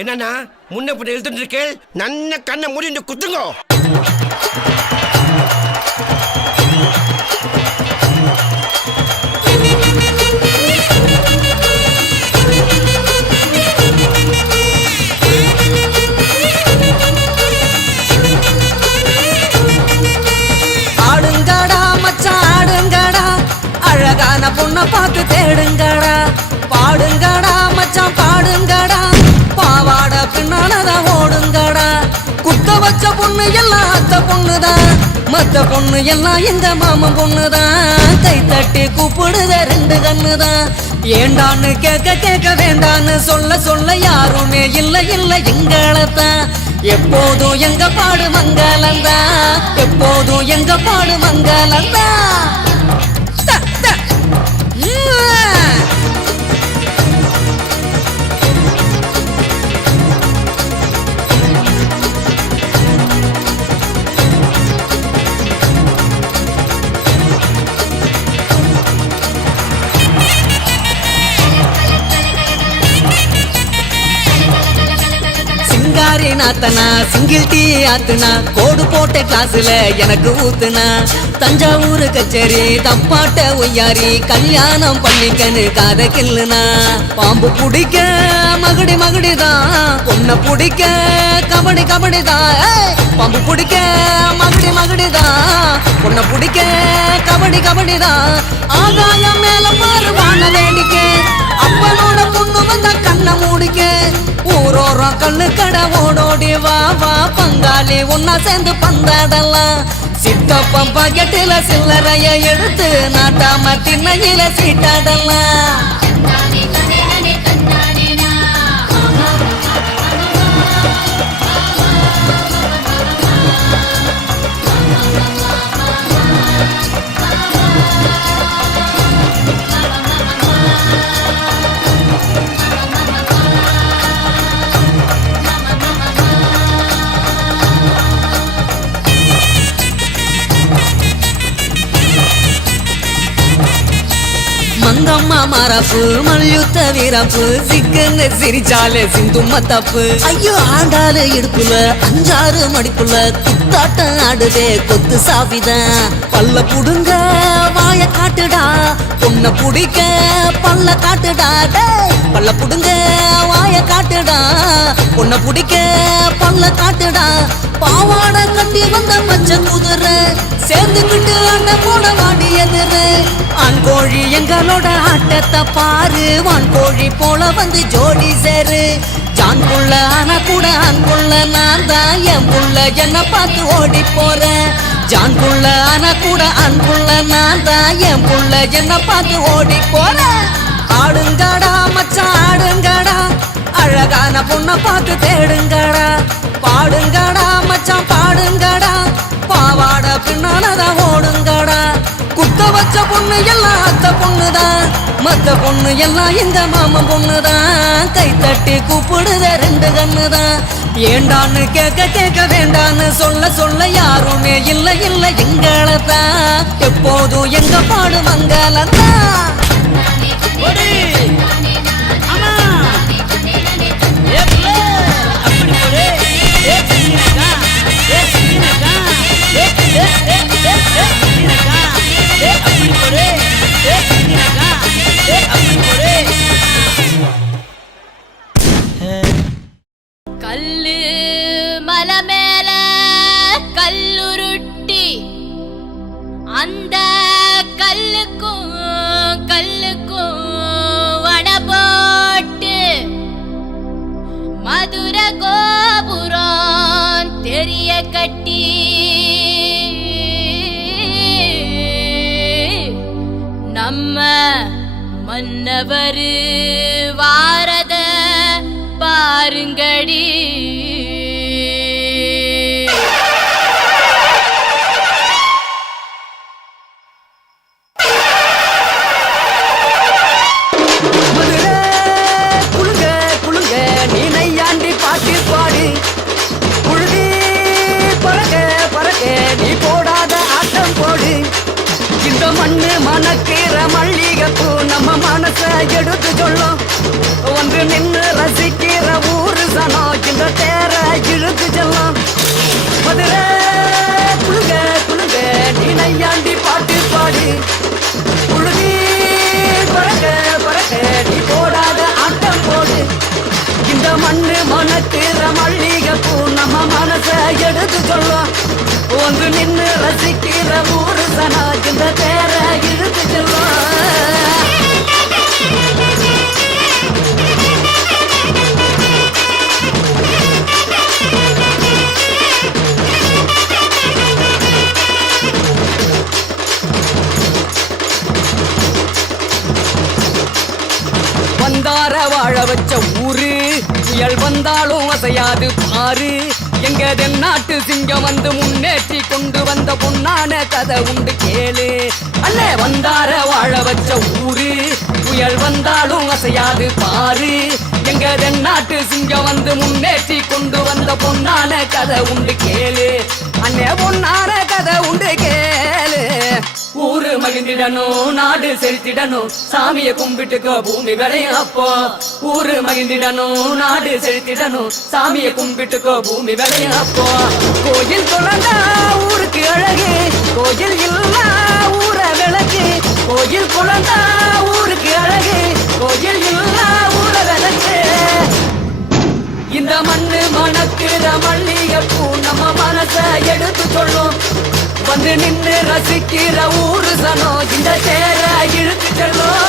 என்னன்னா முன்ன பின்ன எழுத்துட்டு இருக்கேன். நன்ன கண்ணை மூடி குத்துங்க. ஆடுங்கடா மச்சான் ஆடுங்கடா, அழகான பொண்ணை பார்த்து தேடுங்கடா. பாடுங்கடா மச்சான் பாடுங்கடா, பாவாட பின்னாலதான் ஓடுங்கடா. குத்த வச்ச பொண்ணு எல்லாம் அத்த பொண்ணுதான், மத்த பொண்ணு எல்லாம் எங்க மாமன் பொண்ணுதான். கை தட்டி கூப்பிடுத ரெண்டு கண்ணுதான். ஏண்டான்னு கேட்க கேட்க வேண்டான்னு சொல்ல சொல்ல யாருமே இல்ல இல்ல எங்களத்தான். எப்போதும் எங்க பாடு மங்களந்தா, எப்போதும் எங்க பாடு மங்களந்தா. நாத்தனா சிங்கிள் டீ ஆத்துனா, கோடு போட்ட கிளாஸ்ல எனக்கு ஊத்துனா. தஞ்சாவூர் கச்சேரி தப்பாட்ட ஒய்யாரி, கல்யாணம் பண்ணிக்கன்னு காத கில்லுனா. பாம்பு பிடிக்க மகுடி மகுடிதான், பொண்ணை பிடிக்க கபடி கபடிதான். பாம்பு பிடிக்க மகுடி மகுடிதான், பொண்ணை பிடிக்க கபடி கபடிதான். ஆகாயம் மேல மாறுவான வேடிக்கை, அப்பனோட பொண்ணு வந்த கண்ணை மூடிக்க. ஊரோரம் கண்ணு கடை ஓடோடி வா வா பங்காளி ஒன்னா சேர்ந்து பந்தாடலாம். சித்தப்பம் பாக்கெட்டில சில்லறைய எடுத்து நாட்டாம திண்ணையில சீட்டாடலாம். மங்கம்மா மரப்பு மல்யுத்த வீரப்பு, சிக்கன்னு சிரிச்சாலே சிந்தும்ம தப்பு. ஐயோ ஆண்டாளு இடுப்புல அஞ்சாறு மடிப்புல, குத்தாட்டம் ஆடுதே கொத்து சாவிதான். பல்ல புடுங்க வாய காட்டுடா, பொண்ண புடிக்க பல்ல காட்டுடா. பல்ல புடுங்க வாய காட்டுடா, பொண்ண புடிக்க பல்ல காட்டுடா. பாவாட கட்டி வந்த பச்சை குதிரை, சேர்ந்துக்கிட்டு அண்ணன் போட வாடி எதிரு. ஆண் கோழி எங்களோட ஆட்டத்தை பாரு, வான் கோழி போல வந்து ஜோடி சேரு. ஜான் புள்ள ஆனா கூட அன்புள்ள நான் தான், என் புள்ள என்ன பார்த்து ஓடி போறேன். ஜான் புள்ள ஆனா கூட அன்புள்ள நான் தான், என் புள்ள என்ன பார்த்து ஓடி போறேன். ஆடுங்கடா மச்சான் ஆடுங்கடா, அழகான பொண்ணை பார்த்து தேடுங்கடா. பாடுங்கடா மச்சான் பாடுங்கடா, பாவாட பின்னாலதான் ஓடுங்கடா. குத்த வச்ச பொண்ணு எல்லாம் அத்த பொண்ணுதான், மத்த பொண்ணு எல்லாம் எங்க மாமன் பொண்ணுதான். கை தட்டி கூப்பிடுத ரெண்டு கண்ணுதான். ஏண்டான்னு கேட்க கேட்க வேண்டான்னு சொல்ல சொல்ல யாருமே இல்ல இல்ல எங்களத்தான். எப்போதும் எங்க பாடு மங்களத்தான். கல்லு மலை மேல கல்லுருட்டி, அந்த கல்லுக்கும் கல்லுக்கும் வட போட்டு, மதுர கோபுரம் தெரிய கட்டி, நம்ம மன்னவரு வாரத பாருங்கடி. குழுங்க குழுங்க நீ நையாண்டி பாட்டு பாடு, குழுதி பறக்க பறக்க நீ போடாத ஆட்டம் போடு. இந்த மண்ணு மணக்கிற மல்லிகைப்பூ நம்ம மனச எடுத்து சொல்லும், வந்து நின்று ரசிக்கிற ஊரு சன வாழ வச்ச ஊரு புயல் வந்தாலும் அசையாது பாரு எங்க தென்னாட்டு சிங்கம் வந்து முன்னேற்றி கொண்டு வந்த பொன்னான கதை உண்டு கேளு அல்ல வந்தார வாழ வச்ச ஊரு புயல் வந்தாலும் அசையாது பாரு எங்க தென்னாட்டு சிங்கம் வந்து முன்னேற்றி கொண்டு வந்த பொன்னான கதை உண்டு கேளு அண்ணே பொன்னான கதை உண்டு கேளு ஊரு மகிழ்ந்திடணும் நாடு செலுத்திடணும் சாமியை கும்பிட்டுக்கோ பூமி விளையும் அப்போ ஊரு மகிழ்ந்திடணும் நாடு செலுத்திடணும் சாமியை கும்பிட்டுக்கோ பூமி விளையும் அப்போ கோயில் குழந்தா ஊருக்கு அழகு கோயில் இல்லா ஊர விளக்கு கோயில் குழந்தா ஊருக்கு அழகு கோயில் இல்லா ஊர விளக்கு இந்த மண்ணு மணக்குற மல்லிகைப்பூ நம்ம மனச எடுத்து சொல்லும் வந்து நின்று ரசிக்கிற ஊரு சனம் இந்த தேர இழுத்து செல்லும்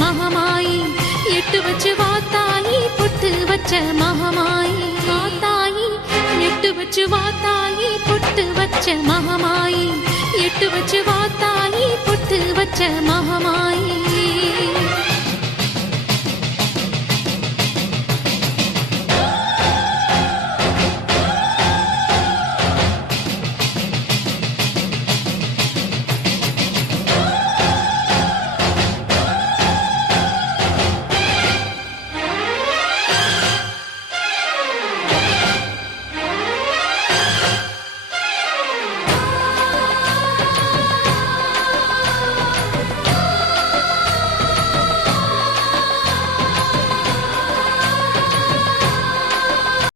மகமாயி எட்டு வச்சு வாத்தாயி பொட்டு வச்ச மகமாயி வாத்தாயி எட்டு வச்சு வாத்தாயி பொட்டு வச்ச மகமாயி எட்டு வச்சு வாத்தாயி பொட்டு வச்ச மகமாயி